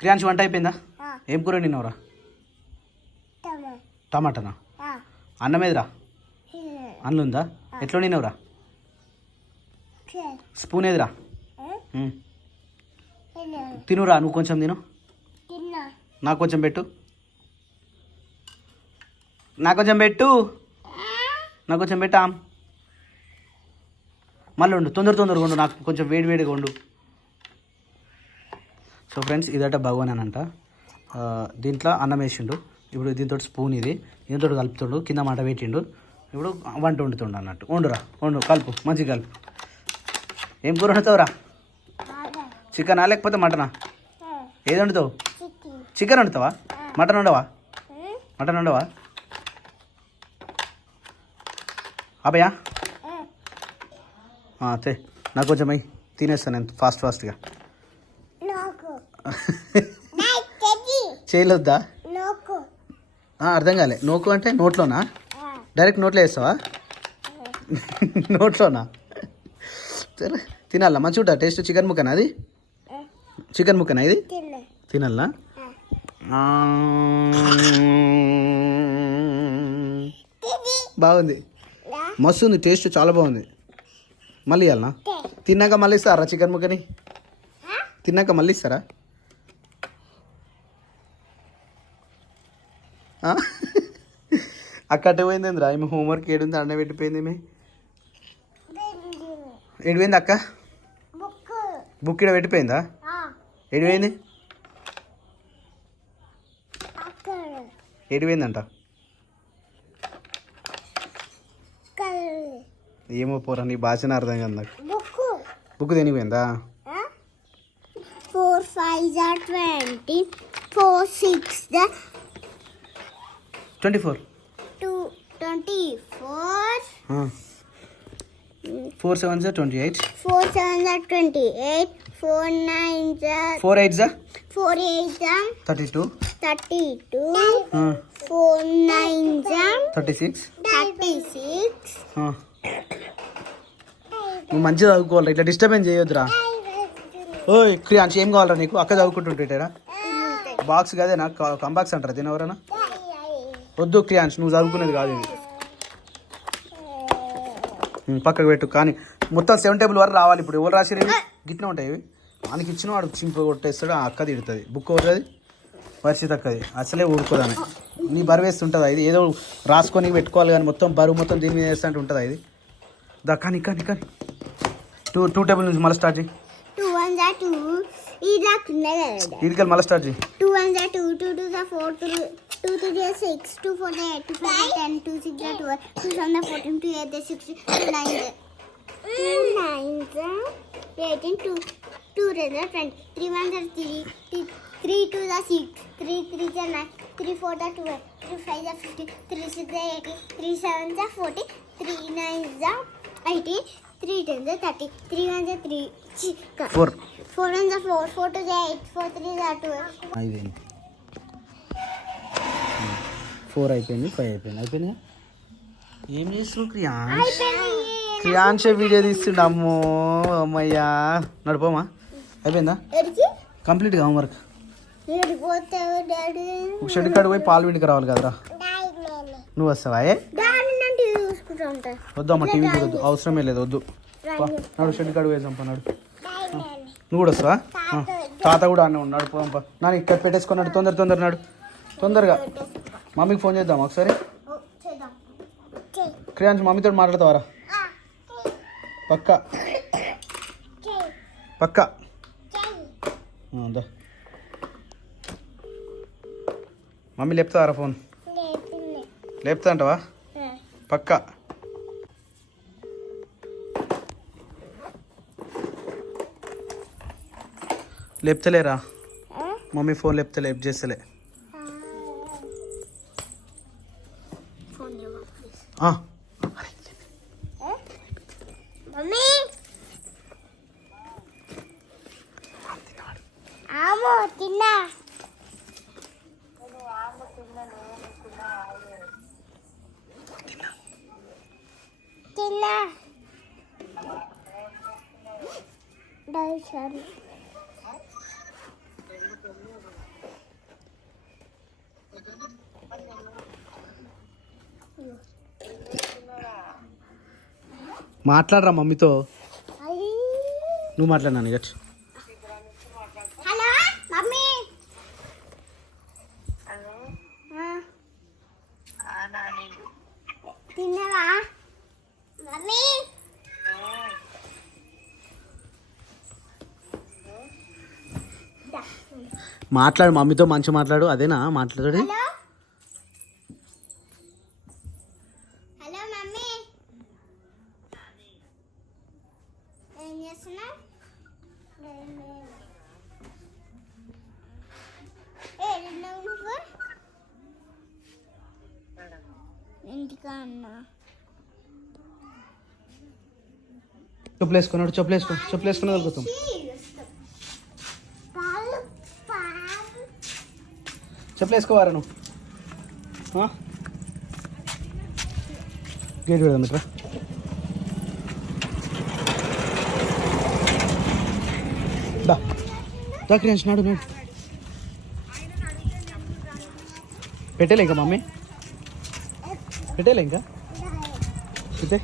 క్రియాంశ్ వంట అయిపోయిందా? ఏం కూర తిన్నావురా? టమాటానా? అన్నం ఏదిరా? అన్నం ఉందా? ఎట్లా తిన్నావురా? స్పూన్ ఏదిరా? తినురా, నువ్వు కొంచెం తిను, నాకు కొంచెం పెట్టు, నాకు కొంచెం పెట్టు, నాకు కొంచెం పెట్టా. మళ్ళీ ఉండు, తొందరగా ఉండు, నాకు కొంచెం వేడిగా ఉండు. సో ఫ్రెండ్స్, ఇదట భగవాన్ అని అంట. దీంట్లో అన్నం వేసిండు. ఇప్పుడు దీంతో స్పూన్ ఇది, దీంతో కలుపుతుండు, కింద మాట పెట్టిండు. ఇప్పుడు వంట వండుతుండు అన్నట్టు. వండు, కలుపు, మంచిగా కలుపు. ఏం కూర వండుతావురా? చికెనా లేకపోతే మటనా? ఏది వండుతావు? చికెన్ వండుతావా? మటన్ వండవా? అభయా నాకు కొంచెం అయ్యి తినేస్తాను నేను ఫాస్ట్గా. చేయలేద్దా? అర్థం కాలే. నోకు అంటే నోట్లోనా? డైరెక్ట్ నోట్లో వేస్తావా? నోట్లోనా? సరే తినాలా? మంచిగా ఉంటా టేస్ట్. చికెన్ ముక్కనా ఇది? చికెన్ ముక్కనా ఇది? తినాలా? బాగుంది, మస్తు ఉంది, టేస్ట్ చాలా బాగుంది. మళ్ళీ ఇవ్వాలనా? తిన్నాక మళ్ళీ ఇస్తారా చికెన్ ముక్కని? తిన్నాక మళ్ళీ ఇస్తారా? అక్కడే పోయింది రా, ఈమె హోంవర్క్ ఏడుంది అన్న పెట్టిపోయింది. ఈమె ఏడిపోయింది అక్క? బుక్ ఇక్కడ పెట్టిపోయిందా? ఏడిపోయింది? ఏడిపోయిందంట? ఏమో పోరా, నీ భాషనే అర్థం కాదు నాకు. Book తినిపోయిందా? 4 5 are 20, 4 6 24, 24, 4 7 28, 4 7 are 28, 4 9 are 4 8 4 8 are 32, 32, 4 9 are 36. 36. నువ్వు మంచిగా చదువుకోవాలి, ఇట్లా డిస్టర్బెన్స్ చేయొద్దురా. ఓయ్ క్రియాంశ్, ఏం కావాలరా నీకు? అక్క చదువుకుంటుంటేరా బాక్స్ కదే నాకు కంబాక్స్ అంటారా తినవరనా? వద్దు క్రియాంశ్, నువ్వు చదువుకునేది కాదు ఇది. పక్కకు పెట్టు. కానీ మొత్తం 7 టేబుల్ వరకు రావాలి. ఇప్పుడు ఎవరు రాసిరు? గిట్నే ఉంటాయి ఇవి. ఆయనకి ఇచ్చిన వాడు చింపు కొట్టేస్తాడు, ఆ అక్క తిడుతుంది. బుక్ అవుతుంది పరిస్థితి అక్కది, అసలే ఊరుకోదాని. నీ బరువు వేస్తుంటుందా ఇది? ఏదో రాసుకొని పెట్టుకోవాలి కానీ మొత్తం బరువు మొత్తం దీని మీద వేస్తుంటే ఉంటుందా ఇది? దా కానీ 2 టేబుల్ నుంచి మళ్ళీ స్టార్ట్ చేయి. 2 1 are 2. ఇదికెళ్ళి మళ్ళీ స్టార్ట్ చేయి. 2 1 are 2, 2 2 are 4, 2 3 are 6, 2 4 are 8, 2 5 are 10, 2 6 are 12, 2 7 are 14, 2 8 are 16, 2 9 are 18, 2 10 are 20, 3 1 are 3, 3 2 are 6, 3 3 are 9, 3 4 are 12, 3 5 are 15, 3 6 are 18, 3 7 are 40, 3 9 are 18, 3 10 are 30, 3 1 are 3, 4 4 1 are 4, 4 2 are 8, 4 3 are 12. అయిపోయింది. 4 అయిపోయింది, 5 అయిపోయింది. ఏం చేస్తున్నావు క్రియాంశ? వీడియో తీస్తుండ. అమ్మో అమ్మయ్యా, నడిపోమా? అయిపోయిందా కంప్లీట్గా హోంవర్క్? షెడ్ కాడికి పోయి పాలు విండికి రావాలి కదరా. నువ్వు వస్తావా? వద్దమ్మా, టీవీ చూడొద్దు, అవసరమే లేదు, వద్దు. నాడు షెడ్ కాడికి పోయి చంపన్నాడు. నువ్వు కూడా వస్తావా? తాత కూడా అన్న ఉన్నాడు. పోంప నాన్న ఇక్కడ పెట్టేసుకున్నాడు. తొందర నాడు, తొందరగా. మమ్మీకి ఫోన్ చేద్దాం ఒకసారి. క్రియాంశ్ మమ్మీతో మాట్లాడతావారా? పక్క మమ్మీ లేపుతావారా? ఫోన్ లేపుతా అంటావా? పక్క. లేపుతలేరా మమ్మీ? ఫోన్ లేపుతా, లేపు చేస్తలే. తిన్నా తిన్నా మాట్లాడరా మమ్మీతో. నువ్వు మాట్లాడినా నీకు హలో మమ్మీ. తిన్నావా మమ్మీ? మాట్లాడు మమ్మీతో మంచిగా మాట్లాడు. అదేనా మాట్లాడు. హలో హలో మమ్మీ, ఏం చేస్తున్నావు? ఇంటికా అన్నా. చెప్పులు వేసుకున్నాడు. చెప్పులు వేసుకుని దొరుకుతాం. చెప్పులు వేసుకోవారా నువ్వు? గేట్ పెడదాం ఇట్లా. క్రియాన్స్ నాడు పెట్టేలే ఇంకా మమ్మీ, పెట్టేలే ఇంకా పెట్టే.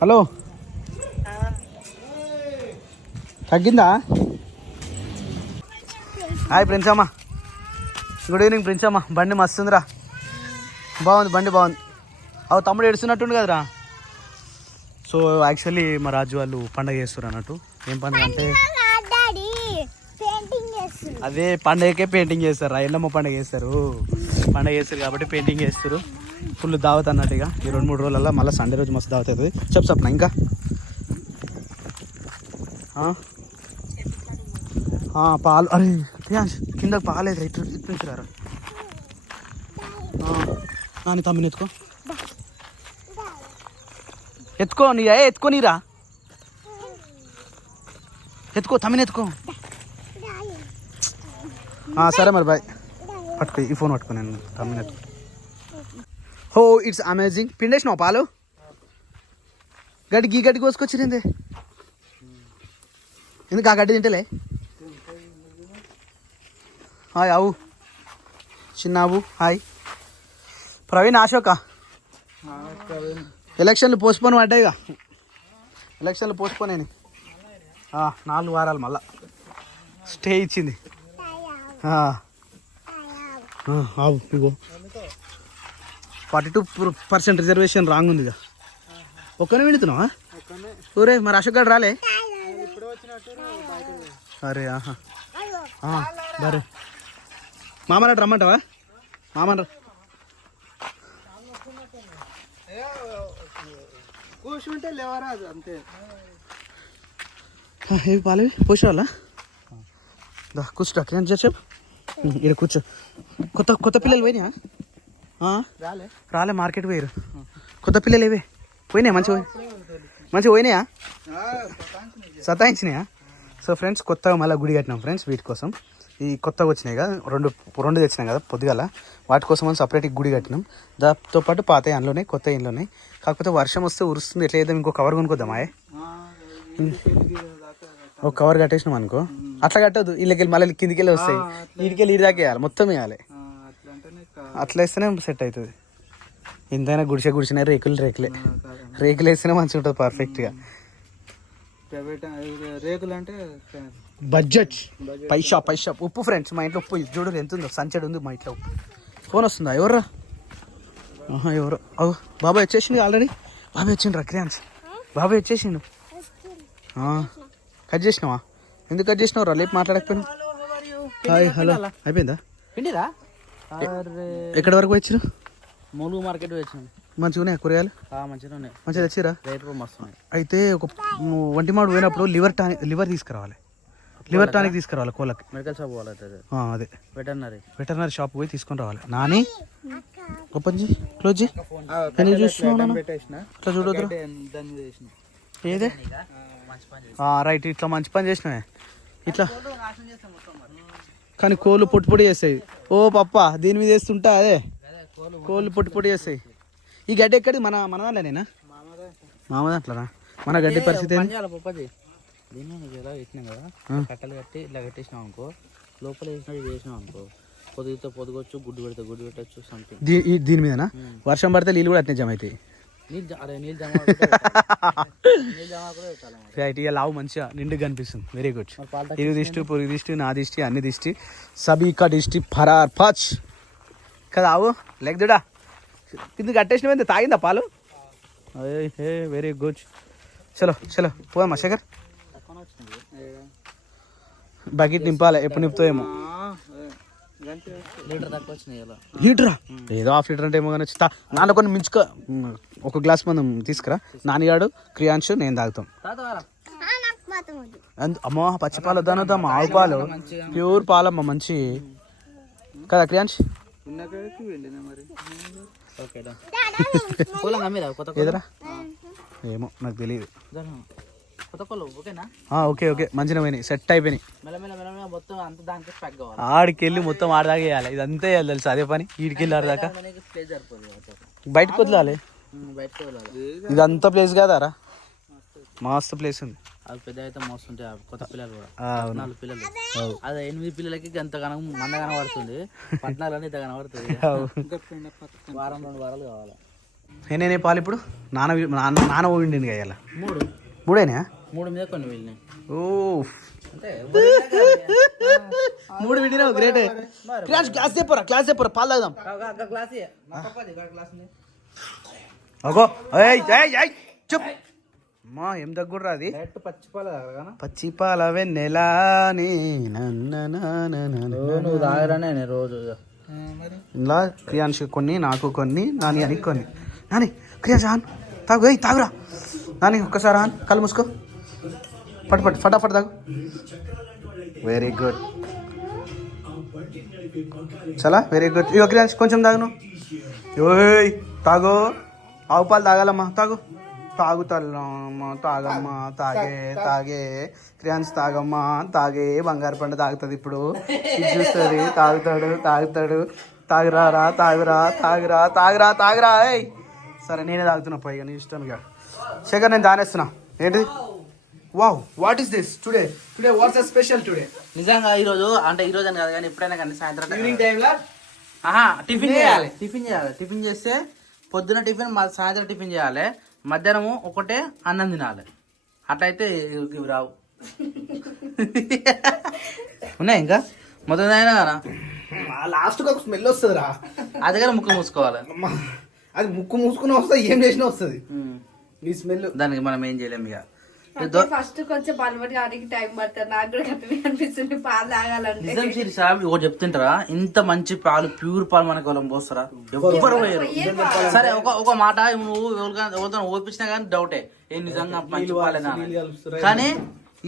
హలో తగ్గిందా? హాయ్ ప్రిన్సమ్మ. గుడ్ ఈవినింగ్ ప్రిన్సమ్మ. బండి మస్తుందిరా, బాగుంది బండి బాగుంది. అవు తమ్ముడు ఏడుస్తున్నట్టుండు కదరా. సో యాక్చువల్లీ మా రాజు వాళ్ళు పండగ చేస్తారు అన్నట్టు. ఏం పండుగ అంటే అదే పండగకే పెయింటింగ్ చేస్తారు. ఎల్లమ్మ పండుగ చేస్తారు కాబట్టి పెయింటింగ్ చేస్తారు. ఫుల్ దావత్ అన్నట్టు. ఇక ఈ 2-3 రోజులలో మళ్ళీ సండే రోజు మస్తు దావత్ అవుతుంది. చెప్పనా ఇంకా పాలు. అరే కింద పాలేదు. ఇటు నుంచి రారా నాని. తమ్మిని ఎత్తుకో నీ ఎత్తుకోనీరా. ఎత్తుకో తమ్మిని ఎత్తుకో. సరే మరి బాయ్. పట్టుకో ఈ ఫోన్ పట్టుకో. నేను తమ్మిని ఎత్తుకో. హో ఇట్స్ అమేజింగ్. పిండేసినావు పాలు? గడ్డి కోసుకొచ్చిరిందే. ఎందుకు ఆ గడ్డి తింటలే? హాయ్ అవు చిన్నావు. హాయ్ ప్రవీణ్, అశోక. ఎలక్షన్లు పోస్ట్పోన్ పడ్డాయిగా. ఎలక్షన్లు పోస్ట్పోన్ అయినాయి. 4 వారాలు మళ్ళా స్టే ఇచ్చింది. ఇగో 42% రిజర్వేషన్ రాంగ్ ఉంది. ఇక ఒక్కనే విడుతున్నావా? ఊరే మరి అశోక్ గారు రాలే? అరే బరే మామన్నట్టు రమ్మంటావా? మామన్న కూర్చుంటే లేవరాదు అంతే. ఏవి పాలవి పోషాలా? కూర్చో చెప్పు. ఇక్కడ కూర్చో. కొత్త పిల్లలు పోయినా? రాలే మార్కెట్ పోయారు. కొత్త పిల్లలు ఏవే పోయినాయా? మంచిగా పోయినాయా? సతాయించినాయా? సో ఫ్రెండ్స్ కొత్తగా మళ్ళీ గుడి కట్టినాం ఫ్రెండ్స్ వీటి కోసం. ఈ కొత్తగా వచ్చినాయి కదా, రెండు తెచ్చినాం కదా పొద్దుగాల. వాటి కోసం మనం సపరేట్ గుడి కట్టినాం. దాంతో పాటు పాత అందులోనే కొత్త ఇంట్లోనే. కాకపోతే వర్షం వస్తే ఉరుస్తుంది. ఎట్లా చేద్దాం? ఇంకో కవర్ కొనుక్కోద్దామా? ఒక కవర్ కట్టేసినాం అనుకో. అట్లా కట్టదు. వీళ్ళకి మళ్ళీ కిందికి వెళ్ళి వస్తాయి. వీటికెళ్ళి ఇటు దాకా వేయాలి, మొత్తం వేయాలి. అట్లా వేస్తేనే సెట్ అవుతుంది. ఎంతైనా గుడిసెనే రేకులు వేస్తేనే మంచిగా ఉంటుంది పర్ఫెక్ట్గా. రేకులు అంటే బడ్జెట్ పైసా ఉప్పు ఫ్రెండ్స్. మా ఇంట్లో ఉప్పు చూడు ఎంత ఉందో. సంచడు ఉంది మా ఇంట్లో ఉప్పు. ఫోన్ వస్తుందా? ఎవర్రా? ఎవరు? బాబాయ్ వచ్చేసిండు ఆల్రెడీ. బాబాయ్ వచ్చిండు క్రియాన్స్. బాబాయ్ వచ్చేసిండు. కట్ చేసినావా? ఎందుకు కట్ చేసినావు రా? లేపు మాట్లాడకపోయినా. హాయ్ హలో అయిపోయిందా? పిండిరా? ఎక్కడి వరకు వచ్చిరు? మూలుగు మార్కెట్ వచ్చినాం. మంచిగా ఉన్నాయి కూరగాయలు? మంచిగా తెచ్చిరా? అయితే ఒక వంటిమాడు పోయినప్పుడు లివర్ తీసుకురావాలి. లివర్ టానిక్ తీసుకురావాలి కోళ్ళకి. మెడికల్ షాప్ పోవాలి. అదే వెటర్నరీ షాప్ పోయి తీసుకొని రావాలి. నాని ఓపెన్ చేయి, క్లోజ్ చేయి. చూస్తున్నావు అట్లా చూడొద్దు. ఏదే రైట్. ఇట్లా మంచి పని చేసినావే. ఇట్లా కానీ కోళ్ళు పొట్టి చేస్తాయి. ఓ పప్ప దీని మీద వేస్తుంటా. అదే కోళ్ళు పొట్టి చేస్తాయి. ఈ గడ్డి ఎక్కడి? మన దాంట్లోనేనా? మామ దాంట్లోనా? మన గడ్డి పరిస్థితి కట్టలు కట్టి ఇట్లా కట్టేసినాం అనుకో, లోపల వేసినట్టు వేసినాం అనుకో, పొద్దుతో పొద్దుకొచ్చు, గుడ్డు పెట్టచ్చు సంథింగ్. దీని మీదనా? వర్షం పడితే నీళ్ళు కూడా అట్నే జమ అవుతాయి. నీళ్ళు జమ కూడా పెట్టాలి మరి. రైట్ ఇక లావు మంచిగా నిండుగా కనిపిస్తుంది. Very good. మరి పాలు ఇరు దిష్టి పొరుగు దిష్టి నా దిష్టి అన్ని దిష్టి సబీకా దిష్టి ఫరార్ పచ్ కదా. ఆవు లెగ్ దుడా కింద కట్టేసిన తాగిందా పాలు? Hey very good. చలో చలో పోదామా శేఖర్. తక్కువ వచ్చింది బకెట్ నింపాలి. ఎప్పుడు నింపుతాయేమో. లీటర్ తక్కువ వచ్చినాయి ఇలా. లీటరా? ఏదో హాఫ్ లీటర్ అంటే ఏమో కానీ నాన్న కొన్ని మించుకో. ఒక గ్లాస్ మనం తీసుకురా. నాన్నగాడు క్రియాంశు నేను తాగుతాం. నాకు మాత్రం వద్దు. అమ్మో పచ్చి పాలు వద్దనొద్దమ్మా. ఆవు పాలు ప్యూర్ పాలమ్మ మంచి కదా క్రియాంశ్. ఓకే కోలం అమ్మేదా కొత్త ఏదరా ఏమో నాకు తెలియదు. కొత్త కోళ్ళు ఓకేనా? ఓకే ఓకే మంచిగా పోయినాయి. సెట్ అయిపోయినాయి. మెల్లమెల్ల మొత్తం అంత దానికి ప్యాక్ కావాలి. ఆడికి వెళ్ళి మొత్తం ఆడదాకా వేయాలి. ఇది అంతే వేయాలి తెలుసు. అదే పని ఈడికి వెళ్ళి ఆడదాకా ప్లేస్ సరిపోతుంది. బయటకు వదిలాలి. బయటకు వెళ్ళాలి. ఇదంతా ప్లేస్ కాదారా? మస్తు ప్లేస్ ఉంది. అవి పెద్ద అయితే మస్తుంటాయి. కొత్త పిల్లలు కూడా 14 పిల్లలు. అదే 8 పిల్లలకి అంత మంద కనబడుతుంది. 14 అని ఇంత కనబడుతుంది. వారం 2 వారాలు కావాలి. నేనే పాలు ఇప్పుడు నాన్న పోయిండి అయ్యాల 3 మూడేనా? 3 మీద కొన్ని వెళ్ళినాయి. ఓ అంటే 3 విడినావు. గ్రేటే. క్లాస్ చెప్పరా పాలు తాగుదాం. అగో చెప్ అమ్మా ఏం తగ్గుడ్రా అది. పచ్చి పాల వెన్నెలా నువ్వు తాగరానే రోజు ఇలా క్రియాంశ్ కొన్ని నాకు కొన్ని నాని అని కొన్ని. నాని క్రియాంశ్ ఆన్ తాగు. తాగురా నాని ఒక్కసారి ఆన్. కళ్ళు మూసుకో. పట్టు ఫటాఫట్ తాగు. Very good. చాలా వెరీ గుడ్. ఇగో క్రియాంశ్ కొంచెం తాగును. ఓయ్ తాగు. ఆవు పాలు తాగాలమ్మా. తాగుతామ్మా తాగమ్మా. తాగే క్రియాంశ్ తాగమ్మా. తాగే బంగారు పండు తాగుతుంది ఇప్పుడు. ఇది చూస్తుంది. తాగుతాడు. తాగురా. ఏయ్ సరే నేనే తాగుతున్నా పైగా నీ ఇష్టం. ఇక శేఖర్ నేను దానేస్తున్నా. ఏంటిది? Wow what is this today what's a special today? నిజంగా ఈరోజు అంటే ఈరోజు అని కాదు కానీ ఎప్పుడైనా కానీ సాయంత్రం ఈవినింగ్ టైంలో టిఫిన్ చేయాలి. టిఫిన్ చేస్తే పొద్దున టిఫిన్ సాయంత్రం టిఫిన్ చేయాలి. మధ్యాహ్నము ఒకటే అన్నం తినాలి. అట్లయితే ఇవి రావు. ఉన్నాయి ఇంకా మొత్తం అయినా కదా. లాస్ట్కి ఒక స్మెల్ వస్తుంది రా. అది కానీ ముక్కు మూసుకోవాలి. అది ముక్కు మూసుకుని వస్తుంది. ఏం చేసినా వస్తుంది ఈ స్మెల్. దానికి మనం ఏం చేయలేము. ఇక ఫస్ట్ కొంచెం అలవాటు కావడానికి టైం పడుతుంది. నాకు కూడా కరెక్ట్గా అనిపిస్తుంది పాలు తాగాలంటే. నిజం సిరిసా ఒకటి చెప్తుంటారా? ఇంత మంచి పాలు ప్యూర్ పాలు మనకి ఎవరు పోస్తారా? ఎవ్వరు పోయారు. సరే ఒక మాట నువ్వు ఎవరితో ఓపించినా కానీ డౌటే ఏం నిజంగా మంచి పాలేనా. కానీ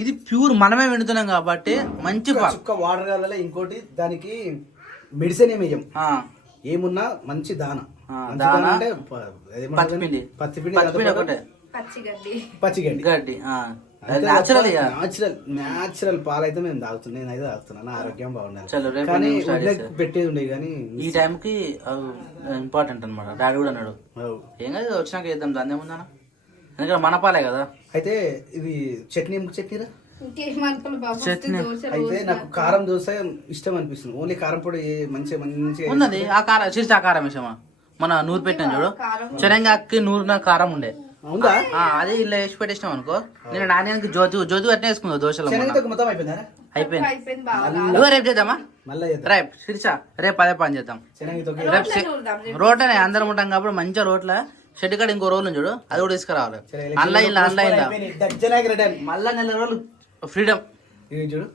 ఇది ప్యూర్ మనమే వింటున్నాం కాబట్టి మంచి పాలు. వాటర్ కావాలి. ఇంకోటి దానికి మెడిసిన్ ఏమి వేయం. ఏమున్నా మంచి దాన అంటే పచ్చిపిండి ఒకటే పచ్చిగడ్డి గడ్డి న్యాచురల్ పాలు అయితే మేము తాగుతున్నాం. నేనైతే తాగుతున్నాను. నా ఆరోగ్యం బాగుండాలి. కానీ పెట్టేది ఉండే కానీ ఈ టైం కి ఇంపార్టెంట్ అనమాట. డాడీ కూడా అన్నాడు ఏం కాదు వచ్చినాక చేద్దాం దాన్ని ఏముందా. ఎందుకంటే మన పాలే కదా. అయితే ఇది చట్నీ చట్నీరా. చట్నీ అయితే నాకు కారం దోశ ఇష్టం అనిపిస్తుంది. ఓన్లీ కారం పొడి మంచిగా ఉన్నది. ఆ కారం చేసి ఆ కారం వేసామా మన నూరు పెట్టిన చూడు. శనగకి నూరు కారం ఉండే అదే ఇలా వేసి పెట్టేసినాం అనుకో. నేను నాణ్యానికి జ్యోతి అట్నే వేసుకుందా దోశలో. మొత్తం అయిపోయిందా? అయిపోయింది. రేపు చేద్దామా? రేపు శిరీష రేపు అదే పని చేద్దాం. రేపు రోడ్లనే అందరం ఉంటాం కాబట్టి మంచిగా రోడ్ల షెడ్ కాడ ఇంకో రోజులు చూడు అది కూడా తీసుకురావాలి. ఆన్లైన్ మళ్ళా 4 రోజులు ఫ్రీడమ్ చూడు.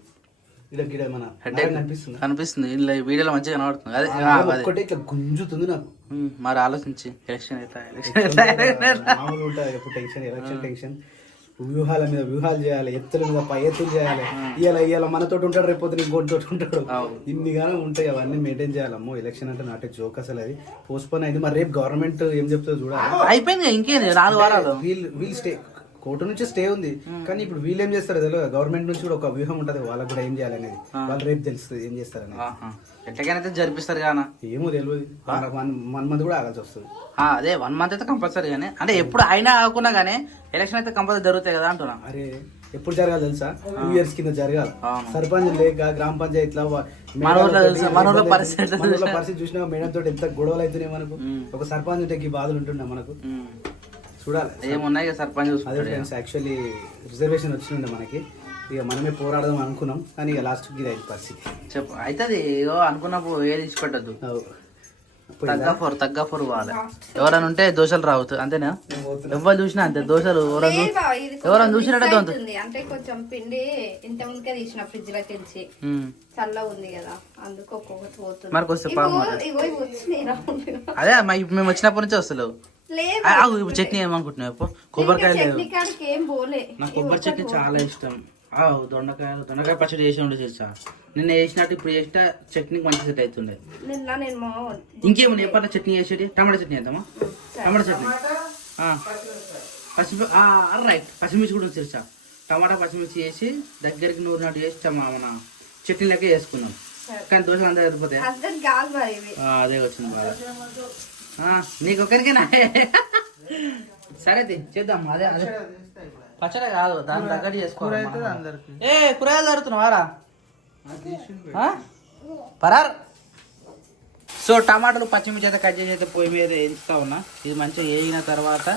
కనిపిస్తుంది వీడియోలో మంచిగా కనబడుతుంది. అదే ఇట్లా గుంజుతుంది నాకు. మరి ఆలోచించి ఎలక్షన్ టెన్షన్ వ్యూహాల మీద వ్యూహాలు చేయాలి. ఎత్తుల మీద ఎత్తులు చేయాలి. ఇవాళ మనతోటి ఉంటాడు, రేపు పొద్దున ఇంకోటితోటి ఉంటాడు. ఇన్ని గానం ఉంటాయి. అవన్నీ మెయింటైన్ చేయాలమ్మో. ఎలక్షన్ అంటే నాటే జోక్ అసలు. అది పోస్ట్పోన్ అయింది. మరి రేపు గవర్నమెంట్ ఏం చెప్తుందో చూడాలి. అయిపోయింది ఇంకేంది 4 వారాలు. వీళ్ళు స్టే కోర్టు నుంచి స్టే ఉంది. కానీ ఇప్పుడు వీళ్ళు ఏం చేస్తారు తెలియదు. గవర్నమెంట్ నుంచి కూడా ఒక వ్యూహం ఉంటుంది. వాళ్ళకి కూడా ఏం చేయాలనేది వాళ్ళు రేపు తెలుస్తుంది ఏం చేస్తారని. ఎట్లకైనా జరిపిస్తారు కానీ ఏమో తెలియదు. 1 మంత్ కూడా ఆగాల్సి వస్తుంది. అదే 1 మంత్ అయితే కంపల్సరీ. కానీ అంటే ఎప్పుడు అయినా కాకుండా కానీ ఎలక్షన్ అయితే కంపల్సరీ జరుగుతాయి కదా అంటున్నా. అరే ఎప్పుడు జరగాలి తెలుసా? 2 years కింద జరగాలి. సర్పంచ్ లేక గ్రామ పంచాయతీలో మన ఊర్లో పరిస్థితి చూసినా మేడం తోటి ఎంత గొడవలు అవుతున్నాయి మనకు. ఒక సర్పంచ్ ఉంటే బాధలు ఉంటున్నా మనకు. చూడాలి. ఏమున్నాయి సర్పంచ్ అదే చూసుకుంటాడు. ఫ్రెండ్స్, యాక్చువల్లీ రిజర్వేషన్ వచ్చిండే మనకి, ఇక మనమే పోరాడదాం అనుకున్నాం, కానీ ఇక లాస్ట్కి ఇది అయింది పరిస్థితి. చెప్పు అవుతుంది ఏదో అనుకున్నప్పుడు ఏది ఇచ్చిపెట్టద్దు. అవు. తగ్గ ఫోర్ పోవాలి. ఎవరైనా ఉంటే దోశలు రావద్దు అంతేనా? ఎవరు చూసినా అంతే దోశలు ఎవరైనా చూసినట్టు అవుతుంది. అంటే కొంచెం పిండి ఇంత ముందుకే తీసిన ఫ్రిడ్జ్ లోకి వెళ్ళి చల్ల ఉంది కదా, అందుకు ఒక్కొక్కటి పోతుంది. మరి వస్తే ఇగో ఇవి వచ్చినాయి రౌండ్గా. అదే మేము వచ్చినప్పటి నుంచి వస్తలేవు. లేదు చట్నీ ఏమనుకుంటున్నావు? కొబ్బరికాయ లేదు. చట్నీ కాడికి ఏం పోలే. నాకు కొబ్బరి చట్నీ చాలా ఇష్టం. దొండకాయ పచ్చడి చేసి ఉండే తెలుసా? నిన్న వేసినట్టు ఇప్పుడు చేసిన చట్నీకి మంచి సెట్ అవుతుండే. నిన్న నేను ఇంకేమన్నా ఎప్పటి చట్నీ చేసేది? టమాటా చట్నీ వేద్దామా? టమాటా చట్నీ రైట్. పచ్చిమిర్చి కూడా తెలుసా? టమాటా పచ్చిమిర్చి వేసి దగ్గరికి నూరినట్టు చేసి మన చట్నీ లెక్క వేసుకున్నాం. కానీ దోశలు అంతా సరిపోతాయి. అదే వచ్చింది బాగా. నీకు ఒక్కరికేనా? సరే చేద్దాం. అదే అదే పచ్చడి కాదు, దాని తగ్గట్టు చేసుకోవాలి. ఏ కూరగాయలు జరుగుతున్నావారా పరార్. సో టమాటాలు పచ్చిమిర్చి అయితే కట్ చేసి అయితే పొయ్యి మీద వేయిస్తా ఉన్నా. ఇది మంచిగా వేగిన తర్వాత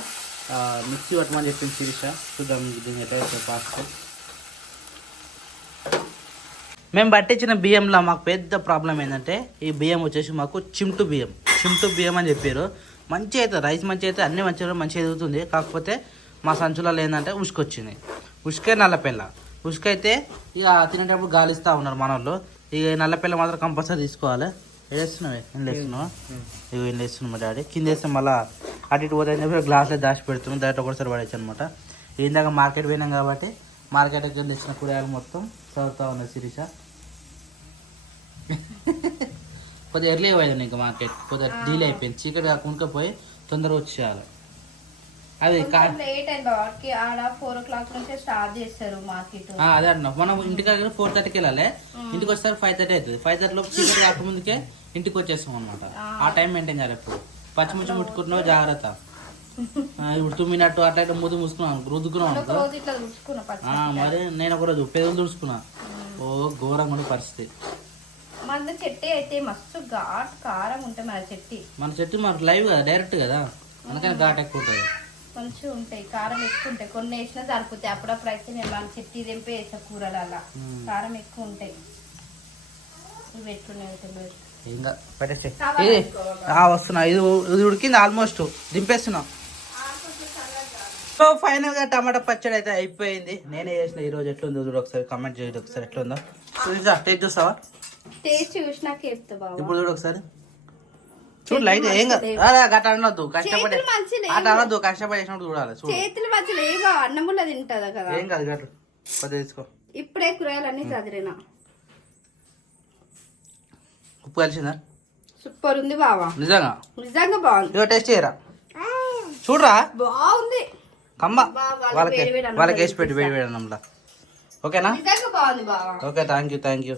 మిక్సీ పట్టమని చెప్పింది శిరీష. చూద్దాం దీన్ని ఎట్లా ఫాస్ట్. మేము పట్టించిన బియ్యంలో మాకు పెద్ద ప్రాబ్లం ఏంటంటే, ఈ బియ్యం వచ్చేసి మాకు చిమ్టు బియ్యం అని చెప్పారు. మంచిగా అవుతుంది రైస్, మంచిగా అయితే అన్నీ మంచిగా ఎదుగుతుంది. కాకపోతే మా సంచులలో ఏంటంటే ఉసుకొచ్చింది. ఉసుకే నల్లపిల్ల. ఉసుకైతే ఇక తినేటప్పుడు గాలిస్తూ ఉన్నారు మన వాళ్ళు. ఇక నల్లపిల్ల మాత్రం కంపల్సరీ తీసుకోవాలి. వేస్తున్నావే ఏం వేస్తున్నావా? ఇక ఏం వేస్తున్నావు మా డాడీ. కింద వేస్తే మళ్ళీ అటు ఇటు పోతే చెప్పి గ్లాస్లో దాచి పెడుతున్నాం. డైరెక్ట్ ఒకటిసారి పడేచ్చు అనమాట. ఇందాక మార్కెట్ పోయినాం కాబట్టి మార్కెట్ దగ్గర తెచ్చిన కూరగాయలు మొత్తం చదువుతూ ఉన్నది శిరీష. కొద్దిగా ఎర్లీ పోయింది ఇంకా మార్కెట్, కొద్దిగా డీల్ అయిపోయింది. చీకటి కాకుండా పోయి తొందరగా వచ్చేయాలి. అది లేట్ అయింది. ఆడ 4 o'clock నుంచి స్టార్ట్ చేస్తారు మార్కెట్. అదే అంటున్నా, మనం ఇంటికి 4:30కి వెళ్ళాలి. ఇంటికి వచ్చేసరికి 5:30 అవుతుంది. 5:30 లోపు చీకటి కాకముందుకే ఇంటికి వచ్చేస్తాం అనమాట. ఆ టైం మెయింటైన్ చేయాలి. ఎప్పుడు పచ్చిమిర్చి ముట్టుకుంటున్నావు జాగ్రత్త. ఇప్పుడు తుమ్మినట్టు అట్లా ఇట్లా ముద్దు మూసుకున్నాను, రుద్దుకున్నాం అనుకో. మరి నేను ఒక రోజు పెదవులు తుడుచుకున్నా. ఓ ఘోరంగా ఉండే పరిస్థితి. మన చెట్టు అయితే మస్తు ఘాట్ కారం ఉంటాయి. మన చెట్టు మనకు లైవ్ కదా, డైరెక్ట్ కదా, అందుకని ఘాట్ ఎక్కువ ఉంటుంది. మంచిగా ఉంటాయి, కారం ఎక్కువ ఉంటాయి. కొన్ని వేసినా సరిపోతాయి. అప్పుడప్పుడు అయితే నేను మన చెట్టు దింపే వేసా కూరలల్లా. కారం ఎక్కువ ఉంటాయి. ఇవి ఎట్లున్నాయి ఇంకా పెట్టేసి వస్తున్నా. ఇది ఉడికింది ఆల్మోస్ట్, దింపేస్తున్నా. సో ఫైనల్ గా టమాటా పచ్చడి అయితే అయిపోయింది. నేనే చేసిన ఈ రోజు. ఎట్లుందో చూడు ఒకసారి, కామెంట్ చేయండి ఒకసారి ఎట్లుందో. టేస్ట్ చూస్తావా? టేస్ట్ చూసినాక చెప్తా బాబు. ఇప్పుడు చూడు ఒకసారి, చూడు లైట్. ఏం కాదు, గట్ట అనొద్దు, కష్టపడి అట్లా అనొద్దు, కష్టపడి చేసినప్పుడు చూడాలి. చేతులు మధ్యలో ఏవో అన్నములా తింటదా కదా. ఏం కాదు గట్టు కొద్దిగా తీసుకో. ఇప్పుడే కూరగాయలన్నీ చదిరినా. ఉప్పు కలిసిందా? సూపర్ ఉంది బావా, నిజంగా నిజంగా బాగుంది. ఇగో టేస్ట్ చేయరా, చూడరా బాగుంది. కమ్మ వాళ్ళకి వేసి పెట్టి వేడి వేడి అన్నంలా. ఓకేనా? నిజంగా బాగుంది బావా. Okay, thank you.